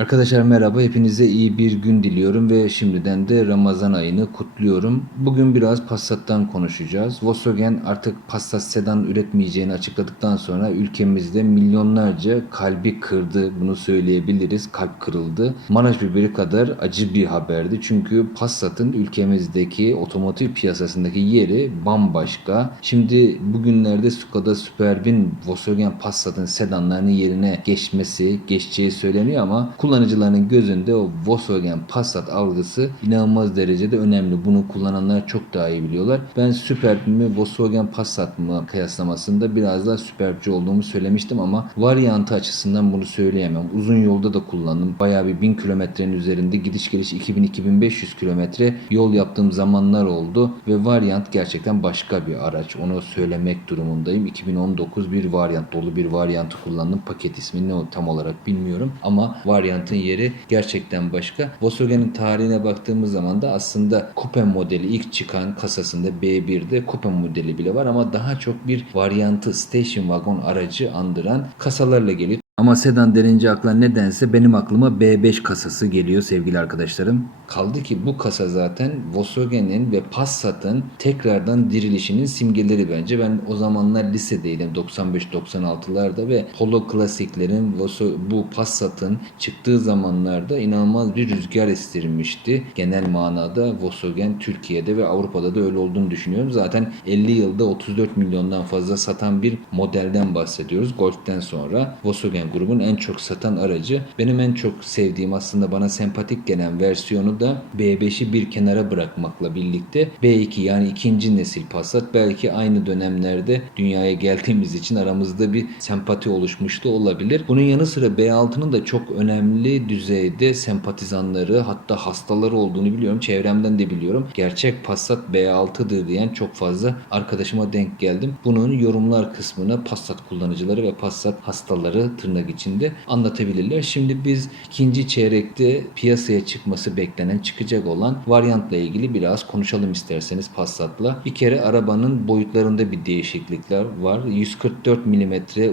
Arkadaşlar merhaba, hepinize iyi bir gün diliyorum ve şimdiden de Ramazan ayını kutluyorum. Bugün biraz Passat'tan konuşacağız. Volkswagen artık Passat sedan üretmeyeceğini açıkladıktan sonra ülkemizde milyonlarca kalbi kırdı, bunu söyleyebiliriz. Kalp kırıldı. Maraş biberi kadar acı bir haberdi. Çünkü Passat'ın ülkemizdeki otomotiv piyasasındaki yeri bambaşka. Şimdi bugünlerde Skoda Superb'in Volkswagen Passat'ın sedanlarının yerine geçmesi, geçeceği söyleniyor ama kullanıcıların gözünde o Volkswagen Passat algısı inanılmaz derecede önemli. Bunu kullananlar çok daha iyi biliyorlar. Ben Superb mi Volkswagen Passat mı kıyaslamasında biraz daha Superb'ci olduğumu söylemiştim ama varyantı açısından bunu söyleyemem. Uzun yolda da kullandım. Bayağı bir 1000 kilometrenin üzerinde gidiş geliş 2000-2500 kilometre yol yaptığım zamanlar oldu ve varyant gerçekten başka bir araç. Onu söylemek durumundayım. 2019 bir varyant dolu bir varyantı kullandım. Paket ismini ne tam olarak bilmiyorum ama varyantın yeri gerçekten başka. Volkswagen'in tarihine baktığımız zaman da aslında Coupe modeli ilk çıkan kasasında B1'de Coupe modeli bile var ama daha çok bir varyantı station wagon aracı andıran kasalarla geliyor. Ama sedan denince akla nedense benim aklıma B5 kasası geliyor sevgili arkadaşlarım. Kaldı ki bu kasa zaten Volkswagen'in ve Passat'ın tekrardan dirilişinin simgeleri bence. Ben o zamanlar lisedeydim 95-96'larda ve Polo klasiklerin bu Passat'ın çıktığı zamanlarda inanılmaz bir rüzgar estirmişti. Genel manada Volkswagen Türkiye'de ve Avrupa'da da öyle olduğunu düşünüyorum. Zaten 50 yılda 34 milyondan fazla satan bir modelden bahsediyoruz. Golf'ten sonra Volkswagen grubun en çok satan aracı. Benim en çok sevdiğim aslında bana sempatik gelen versiyonu da B5'i bir kenara bırakmakla birlikte B2 yani ikinci nesil Passat belki aynı dönemlerde dünyaya geldiğimiz için aramızda bir sempati oluşmuştu olabilir. Bunun yanı sıra B6'nın da çok önemli düzeyde sempatizanları hatta hastaları olduğunu biliyorum. Çevremden de biliyorum. Gerçek Passat B6'dır diyen çok fazla arkadaşıma denk geldim. Bunun yorumlar kısmına Passat kullanıcıları ve Passat hastaları tırnak içinde anlatabilirler. Şimdi biz ikinci çeyrekte piyasaya çıkması beklenen çıkacak olan varyantla ilgili biraz konuşalım isterseniz Passat'la. Bir kere arabanın boyutlarında bir değişiklikler var. 144 mm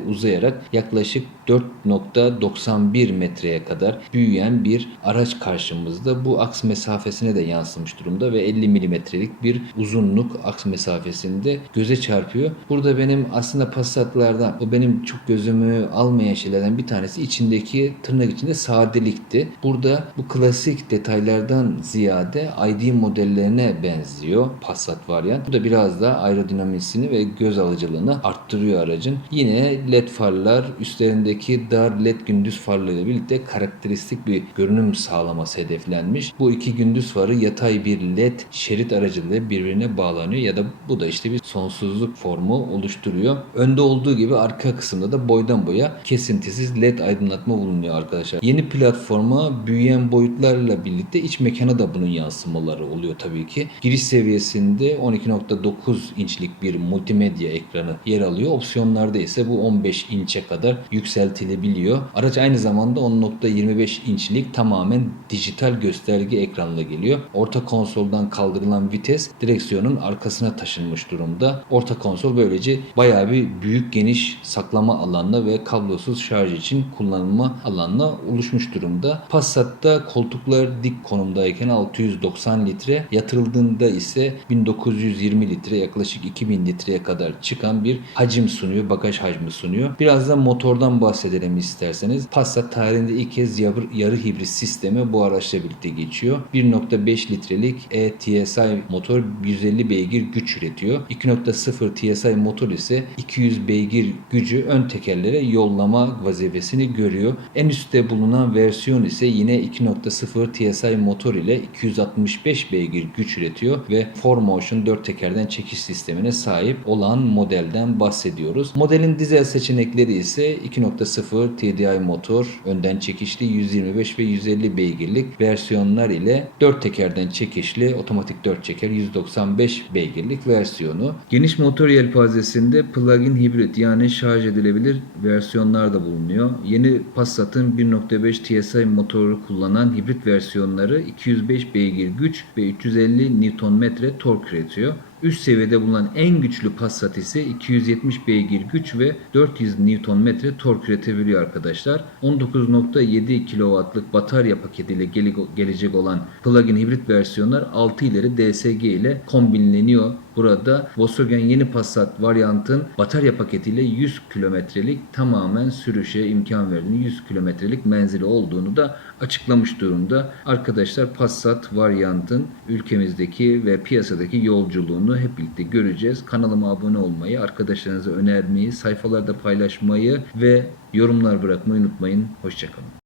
uzayarak yaklaşık 4.91 metreye kadar büyüyen bir araç karşımızda. Bu aks mesafesine de yansımış durumda ve 50 milimetrelik bir uzunluk aks mesafesinde göze çarpıyor. Burada benim aslında Passat'lardan o benim çok gözümü almayan şeylerden bir tanesi içindeki tırnak içinde sadelikti. Burada bu klasik detaylardan ziyade ID modellerine benziyor Passat varyant. Bu da biraz daha aerodinamisini ve göz alıcılığını arttırıyor aracın. Yine led farlar üstlerindeki dar led gündüz farlarıyla birlikte karakteristik bir görünüm sağlaması hedeflenmiş. Bu iki gündüz farı yatay bir led şerit aracılığıyla birbirine bağlanıyor ya da bu da işte bir sonsuzluk formu oluşturuyor. Önde olduğu gibi arka kısımda da boydan boya kesintisiz led aydınlatma bulunuyor arkadaşlar. Yeni platforma büyüyen boyutlarla birlikte iç mekana da bunun yansımaları oluyor tabii ki. Giriş seviyesinde 12.9 inçlik bir multimedya ekranı yer alıyor. Opsiyonlarda ise bu 15 inçe kadar yükseltilebiliyor. Araç aynı zamanda 10.25 inçlik tamamen dijital gösterge ekranla geliyor. Orta konsoldan kaldırılan vites direksiyonun arkasına taşınmış durumda. Orta konsol böylece bayağı bir büyük geniş saklama alanına ve kablosuz şarj için kullanılma alanına oluşmuş durumda. Passat'ta koltuklar dik konumdayken 690 litre yatırıldığında ise 1920 litre yaklaşık 2000 litreye kadar çıkan bir hacim sunuyor. Bagaj hacmi sunuyor. Biraz da motordan bahsedelim isterseniz. Passat tarihinde ilk kez yarı, yarı hibrit sisteme bu araçla birlikte geçiyor. 1.5 litrelik e-TSI motor 150 beygir güç üretiyor. 2.0 TSI motor ise 200 beygir gücü ön tekerlere yollama vazifesini görüyor. En üstte bulunan versiyon ise yine 2.0 TSI motor ile 265 beygir güç üretiyor ve 4Motion 4 tekerden çekiş sistemine sahip olan modelden bahsediyoruz. Modelin dizel seçenekleri ise 2.0 TDI motor, önden çekişli 125 ve 150 beygirlik versiyonlar ile 4 tekerden çekişli otomatik 4 çeker 195 beygirlik versiyonu. Geniş motor yelpazesinde plug-in hibrit yani şarj edilebilir versiyonlar da bulunuyor. Yeni Passat'ın 1.5 TSI motoru kullanan hibrit versiyonları 205 beygir güç ve 350 Nm tork üretiyor. Üst seviyede bulunan en güçlü Passat ise 270 beygir güç ve 400 Nm tork üretebiliyor arkadaşlar. 19.7 kW'lık batarya paketiyle gele- gelecek olan plug-in hibrit versiyonlar 6 ileri DSG ile kombinleniyor. Burada Volkswagen yeni Passat varyantın batarya paketiyle 100 kilometrelik tamamen sürüşe imkan verdiğini 100 kilometrelik menzili olduğunu da açıklamış durumda. Arkadaşlar Passat varyantın ülkemizdeki ve piyasadaki yolculuğunu hep birlikte göreceğiz. Kanalıma abone olmayı, arkadaşlarınıza önermeyi, sayfalarda paylaşmayı ve yorumlar bırakmayı unutmayın. Hoşçakalın.